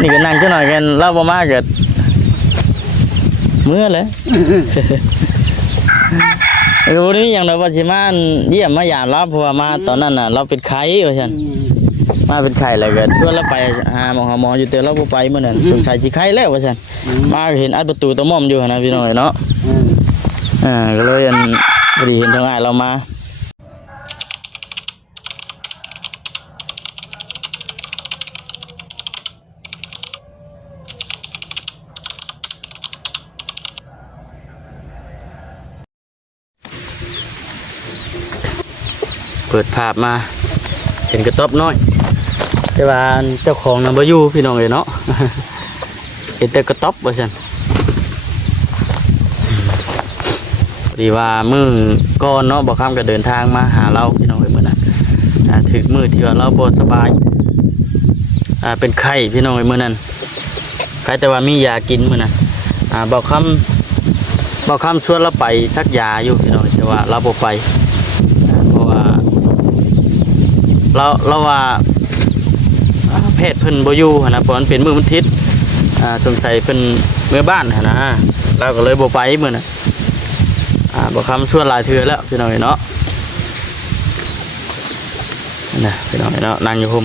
นี่ก็นั่งจังหน่อยกันเล่าบ่มากเกิดเมื่อเลยวันนี้อย่างเราปัจจุบันเยี่ยมมาอย่างเราเพราะว่ามาตอนนั้นน่ะเราเป็นไข้ว่าฉันมาเป็นไข้อะไรกันชวนเราไปหาหมออยู่เตือนเราไปเมื่อนั้นสงสัยสิไข้แล้วว่าฉันมาเห็นอัดประตูตะม่อมอยู่นะพี่น้อยเนาะก็เลยพอดีเห็นทางอ้ายเรามาเปิดภาพมาเห็นกระต๊อบน้อยแต่ว่าเจ้าของน่ะบ่อยู่พี่น้องเนาะเห็นแต่กระต๊อบว่าซั่นดีว่ามื้อก่อนเนาะบ่ค่ำก็เดินทางมาหาเราพี่น้องมื้อนั้นถึงมื้อที่ว่าเราบ่สบายเป็นไข้พี่น้องมื้อนั้นไข้แต่ว่ามียากินมื้อนั้นบ่ค่ำชวนเราไปซักยาอยู่พี่น้องแต่ว่าเราบ่ไปเพราะว่าเราว่าแพทย์เพิ่นบ่อยู่นะเพราะมันเป็นมื้อวันอาทิตย์สงสัยเพิ่นเมื่อบ้านนะเราก็เลยบ่ไปมื้อน่ะบ่คำชวนหลายเทื่อแล้วพี่น้องเนาะนะพี่น้องเนาะนั่งอยู่ห่ม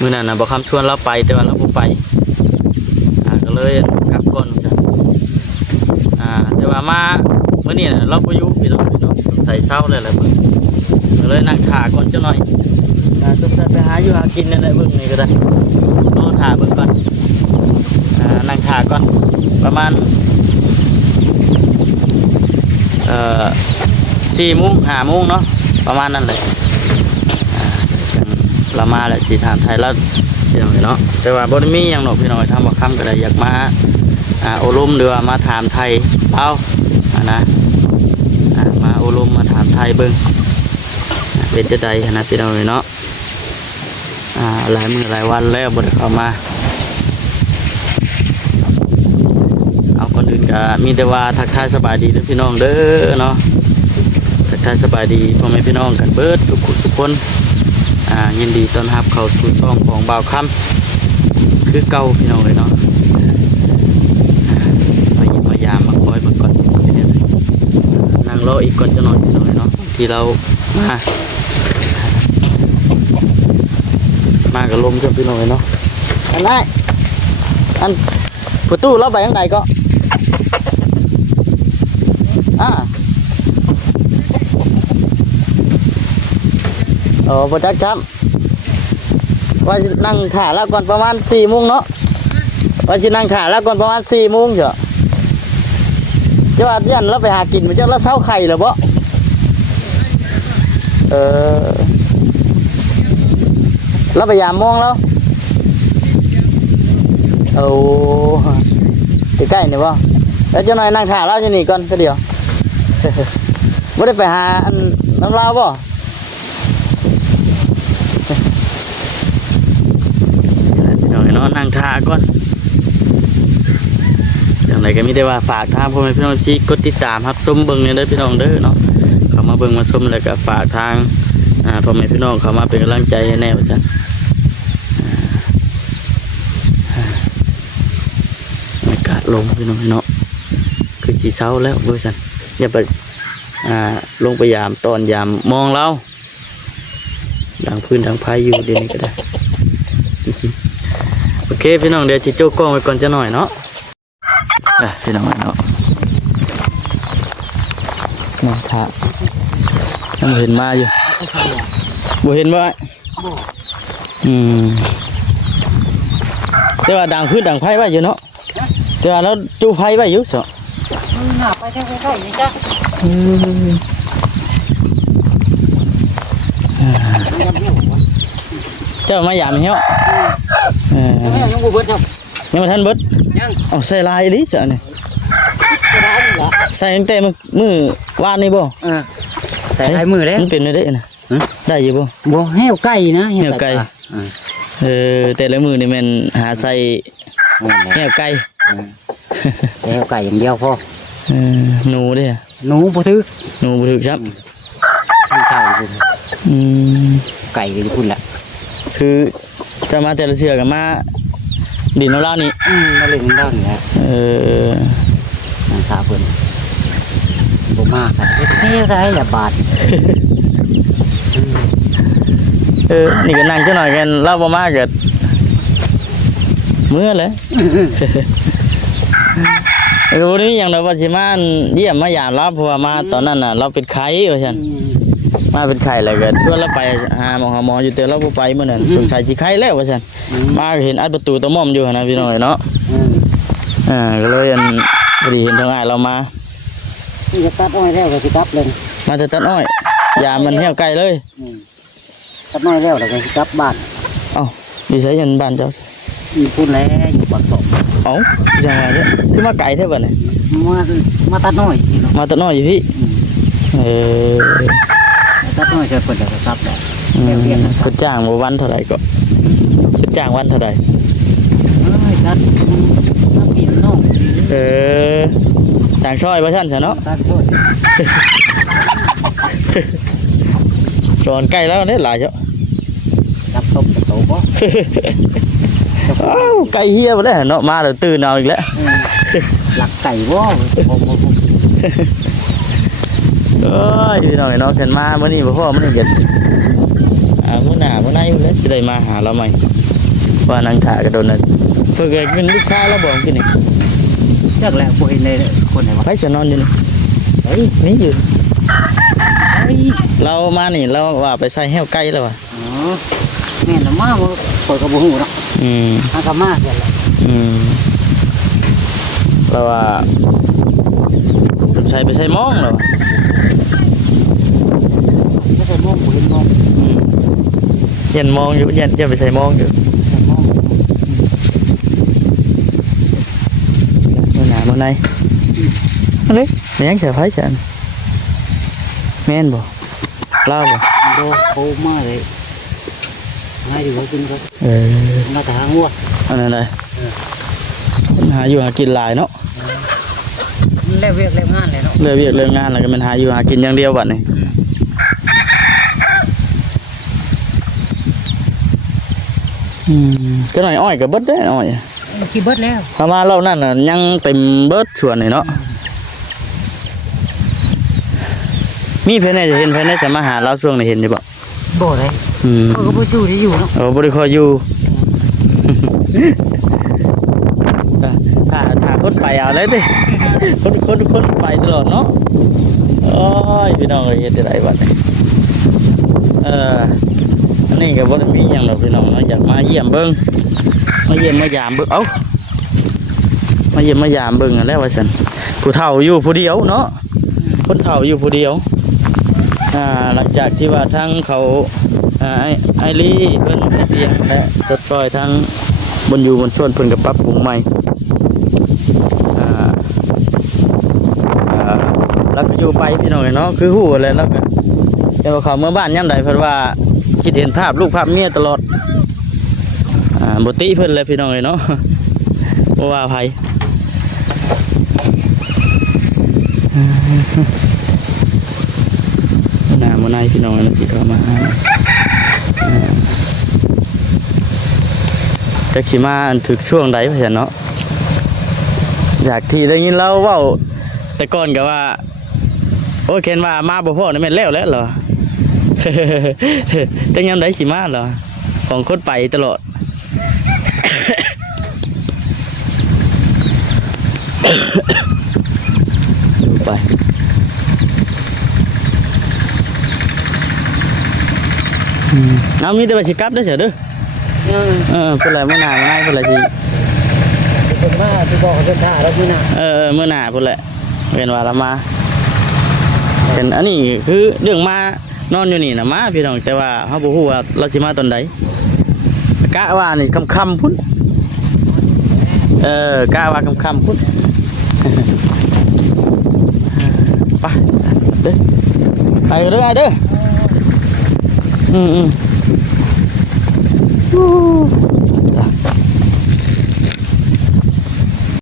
มื้อนั้นน่ะบ่คำชวนเราไปแต่ว่าเราบ่ไปก็เลยกลับก่อนจ้ะแต่ว่ามามื้อนี้น่ะเราบ่อยู่พี่น้องใส่เช้าเลยแหละก็เลยนั่งถ่าก่อนจังหน่อยต้องไปหาอยู่หากินอะไรเบิ่งนี่ก็ได้ต้องถ่าเบิ่งก่อนนั่งถ่าก่อนประมาณ4 โมง 5 โมงเนาะประมาณนั้นเลยเรามาแล้วสิถามไทยแล้วพี่น้องเนาะแต่ว่าบ่ได้มีหยังหรอกพี่น้องทำบ่ค่ำก็ได้อยากมาโอลมหรือว่ามาถามไทยเอานะมาโอลมมาถามไทยเบิ่งเป็นจะใดนะพี่น้องเนาะหลายมื้อหลายวันแล้วบ่ได้เข้ามาเอาคนอื่นก็มีแต่ว่าทักทายสบายดีพี่น้องเด้อเนาะทักทายสบายดีพ่อแม่พี่น้องกันเบิดสุขคนยินดีต้อนรับเข้าสู่ช่องของบ่าวค่ำคือเก่าพี่น้องเลยเนาะมาเยี่ยมมายามมาคอยมาก่อนนั่งรออีกก่อนจะนอนพี่น้องเนาะที่เรามากับลมจนพี่น้องเนาะอันนั้นอันประตูเราไปทางไหนก็ประจักษ์ช้ำว่านั่งถ่าแล้วก่อนประมาณ4 โมงเนาะว่าจะนั่งถ่าแล้วก่อนประมาณ4 โมงเถอะจะว่ายันเราไปหากินมันจะเราเช้าไข่หรือเปล่าเราไปยามมองแล้วใกล้ๆนี่บ่แล้วจะหน่อยนั่งถ่าเราจะหนีก่อนก็เดียวไม่ได้ไปหาน้ำลาวบ่เนาะนั่งท่าก่อนอย่างไรก็ไม่ได้ว่าฝากทางพ่อแม่พี่น้องที่กดติดตามครับส้มเบิ้งเนี่ยเด้อพี่น้องเด้อเนาะเขามาเบิ้งมาส้มแล้วก็ฝากทางพ่อแม่พี่น้องเขามาเป็นกำลังใจให้แน่ว่าจันอากาศลงพี่น้องเนาะคือสีเช้าแล้วว่าจันอย่าไปลงไปยามตอนยามมองเราดังพื้นดังพายอยู่เดี๋ยวนี้ก็ได้โอเคพี่น้องเดี๋ยวจิโจ้กล้องไว้ก่อนจะหน่อยเนาะพี่น้องเนาะน้องท่าน้องเห็นมาอยู่บ่เห็นว่าแต่ว่าดังพื้นดังไฟไว้อยู่เนาะแต่ว่าเราจูไฟไว้อยู่สิไปทางใกล้ๆนี่จ้ะเจ้ามาหยามเหี้ยวยังบ่เบิดครับยังมาทันเบิดเอาใส่ลายดิเจ้าเนี่ยใส่ตั้งแต่มือวานนี่บ่ใส่ลายมือแล้วมันเป็นได้นะได้อยู่บ่แห้วไก่นะแห้วไก่แต่ละมือนี่แม่นหาใส่แห้วไก่แห้วไก่อย่างเดียวพอหนูดิหนูบ่ถือหนูบ่ถือครับไก่พุ่นไก่ก็พุ่นแหละคือ จะมาแต่ละเชือกับมาดินของเรานี่ มาเล่นด้านแล้วนางสาวเพิ่นบ่มากกันเฮ็ดไรละบาท นี่ก็นั่งจังหน่อยกันเล่าบ่มากเกิดเมื่อเลยรู้นี่อย่างเราว่าสิมาเยี่ยมมาหยามเราเพราะว่ามาตอนนั้นน่ะเราเป็นไข้ว่าซั่นมาเป็นไข้แล้วก็ชวนเราไปหาหมออยู่แต่เราบ่ไปมื้อนั้นสงสัยสิไข้แล้วว่าซั่นมาก็เห็นอัดประตูตะม่อมอยู่หั่นนะพี่น้องเนาะก็เลยพอดีเห็นทางอ้ายเรามา จะตัดอ้อยแล้วก็สิกลับเลย มาแต่ตัดอ้อยยามมันเหี่ยวไกลเลย ตัดอ้อยแล้วก็สิกลับบ้าน เอ้าอยู่ไสยันบ้านเจ้า พูดแล้วอยู่บ้านตก เอ้าจังว่าเนี่ยคือมาไกลแท้บัดนี้ มาตัดอ้อยนี่เนาะ มาตัดอ้อยอยู่พี่ตัดอ้อยจะเพิ่นก็กลับแล้ว เพิ่นจ้างบ่วันเท่าไหร่ก็เพิ่นจ้างวันเท่าใด ตัดกินน้อง ต่างซอยว่าซั่นซะเนาะ ตัดอ้อย จอนใกล้แล้วเด้หลายเจ้า จับตบกับโตบ่ อ้าวไก่เฮียบ่ได้เนาะมาแล้วตื่นเอาอีกแล้ว หลักไก่บ่บ่ เอ้ยพี่น้องเนาะเพิ่นมามื้อนี้บ่พอมื้อนี้ก็มื้อหน้ามื้อไหนพุ่นแหละสิได้มาหาเราใหม่ว่านังถ่าก็โดนนั่นเพิ่นก็เป็นลูกชายเราบ่กินนี่ จักแหละบ่เห็นได้คนไหนวะ ไปจะนอนอยู่นี่ เฮ้ย นี่อยู่ เฮ้ย เรามานี่เราว่าไปใส่แห้วไก่แล้วว่ะ อ๋อแม่นมาบ่เปิดก็บ่ฮู้เนาะหากมาแค่ละ เราว่าใส่ไปใส่มองแล้วว่ะ ก็ใส่มองบ่เห็นมอง ยันมองอยู่ยันไปใส่มองอยู่มื้อหน้ามื้อไหนอันนี้แม่งแค่ไผจันแม่นบ่ลาวบ่ โดโคมาเลยให้ดูว่ากินก็ มาทางวัว อันนั้นเลยหาอยู่หากินหลายเนาะ เล่เวียกเล่งานเลยเนาะ เรื่องเวียกเรื่องงานแล้วก็มันหาอยู่หากินอย่างเดียวบัดนี้จะหน่อยอ้อยกับเบิดได้อ้อย ขี้เบิดแล้ว ประมาณเรานั่นน่ะยังเต็มเบิดส่วนนี่เนาะมีเพิ่นได้จะเห็นเพิ่นได้จะมาหาเราช่วงนี้เห็นอยู่บ่ บ่เลยเขาก็บ่ชูที่อยู่เนาะ บ่ได้คอยอยู่ ถ้าคนไปเอาเลยดิคนไปตลอดเนาะโอ้ยพี่น้องเอ้ยเฮ็ดได้บัดนี้อันนี้ก็บ่ได้มีหยังดอกพี่น้องเนาะอยากมาเยี่ยมเบิ่งมาเยี่ยมมายามเบิ่งเอ้ามาเยี่ยมมายามเบิ่งนั่นแหละว่าซั่นผู้เฒ่าอยู่ผู้เดียวเนาะคนเฒ่าอยู่ผู้เดียวหลังจากที่ว่าทั้งเขาไอรีเพิ่นให้เตียงและรถซอยทั้งบนอยู่บนส่วนเพิ่นก็ปรับปรุงใหม่แล้วก็อยู่ไปพี่น้องเนาะคือฮู้อะไรแล้วก็แต่ว่าเขาเมื่อบ้านย่ำใดเพิ่นว่าคิดเห็นภาพลูกภาพเมียตลอดบ่ติเพิ่นเลยพี่น้องเนาะบ่ว่าไผหน้ามื้อไหนพี่น้องสิเข้ามาจักสิมาอันถึกช่วงใดเพิ่นเนาะจากที่ได้ยินเราเว้าแต่ก่อนก็ว่าโอ้เห็นว่ามาบ่พอนี่แม่นแล้วเหรอ จังยามใดสิมาเหรอของคนไปตลอด ดูไปเอามีแต่ว่าสิกลับได้อเสียเด้อเพิ่นละมื้อหน้ามื้อไหนเพิ่นละสิ เพิ่นมาสิบอกเพิ่นท่าแล้วมื้อหน้า มื้อหน้าเพิ่นแหละเป็นว่าเรามาเป็นอันนี้คือเรื่องมานอนอยู่นี่น่ะมาพี่น้องแต่ว่าเฮาบ่ฮู้ว่าเราสิมาตอนใดกะว่านี่ค่ำๆพุ่นกะว่าค่ำๆพุ่น ไปเด้อไปกันเด้อไอ้เด้อ